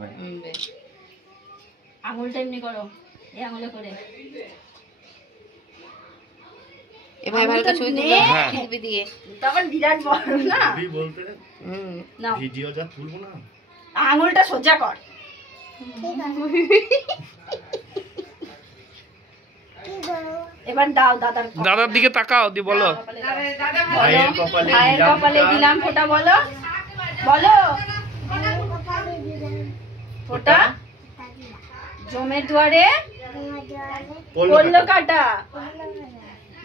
বেশ। আঙুলটা এমনি করো, এই আঙুলে করে। এ ভাই ভালো ছবি তুলে হ্যাঁ। দিবি দিয়ে। তখন বিরাট বড় না, তুই বলতে নাও ভিডিও যা তুলবো না। আঙুলটা সোজা কর। এবার দাও দাদার কপালে। দাদার দিকে তাকাও দি বলো। ভাইয়ের কপালে ভাইয়ের দিলাম কপালে ফোঁটা। দিলাম ফোঁটা, বলো বলো। ফোঁটা জমের দুয়ারে পড়লো কাটা,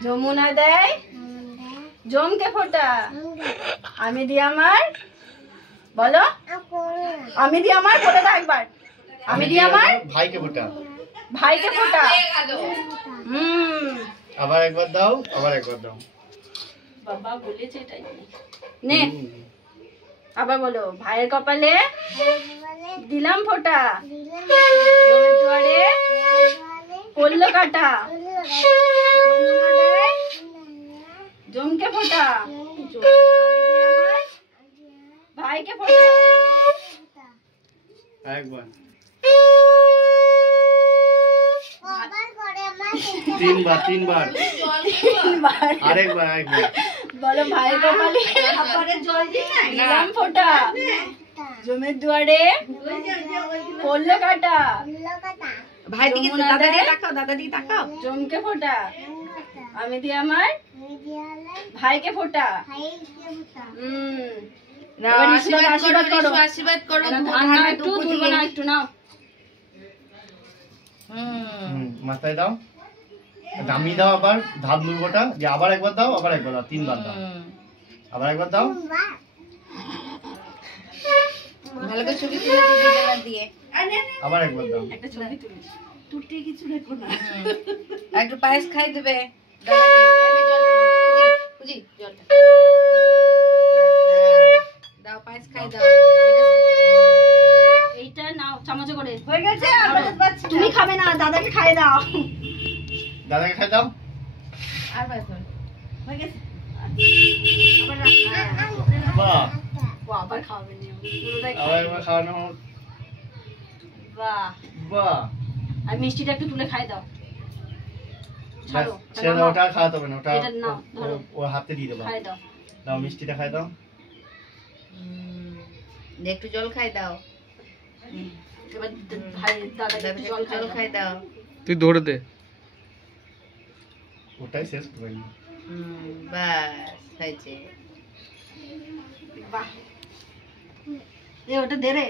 যমুনা দেয় জমকে ফোঁটা। আমি দি আমার, বলো আমি দি আমার, বলে দাও একবার। আমি দি আমার ভাইকে ফোঁটা। ভাইকে ফোঁটা। আবার একবার দাও, আবার একবার দাও। বাবা বলেছে এটাই নে। আবার বলো, ভাইয়ের কপালে দিলাম ফোঁটা, জমের দুয়ারে পড়লো কাটা, যমুনা দেয় জমকে ফোঁটা। ভাইকে ফোঁটা। একবার তিনবার তিনবার আরেকবার আরেকবার বলো, ভাইয়ের কপালে দিলাম ফোঁটা, জমের দুয়ারে পড়লো কাটা, ভাই দিকে দাদা দিকে তাকাও, দাদা দিকে তাকাও। জমকে ফোঁটা। আমি দি আমার ভাইকে ফোঁটা। নাও, এবার আশীর্বাদ করো, আশীর্বাদ করো। আশীর্বাদ করো। ধান নাও, একটু তুলবো না, একটু নাও। মাথায় দাও, দামি দাও, আবার ধাপ দুর্গটা যে আবার একবার দাও, আবার একবার দাও, তিনবার দাও, আবার একবার দাও। ভালো করে ছবি তুলে দিবি দাদা দিয়ে। আবার একবার দাও। একটা ছবি তুলি, তুলতে কিছু রেখো না। আর একটু পায়েস খাই দেবে দাদাকে। এনে জল দেবে। খুঁজি জলটা দাও, পায়েস খাই দাও। এইটা নাও চামচে করে। হয়ে গেছে, তুমি খাবে না, দাদাকে খাইয়ে দাও। দাদাকে খাই দাও। আর পায়েস দাও। হয়ে গেছে। বাহ, আবার খাওয়াবে না, পুরোটাই আবার একবার খাওয়ানো। বাহ। বাহ, আর মিষ্টিটা একটু তুলে খাই দাও। ছাড়ো, ছেড়ে দাও, ওটা আর খাওয়াতে হবে না, ওটা এটা নাও, ধরো। ওর হাতে দিয়ে দেবো। খাই দাও। দাও মিষ্টিটা খাই দাও। একটু জল খাই দাও। এবার ভাই দাদাকে একটু জল জল খাই দাও। তুই ধরে দে। ওটাই শেষ করে দিই। বাস হয়েছে। বাহ, এ ওটা দে রে।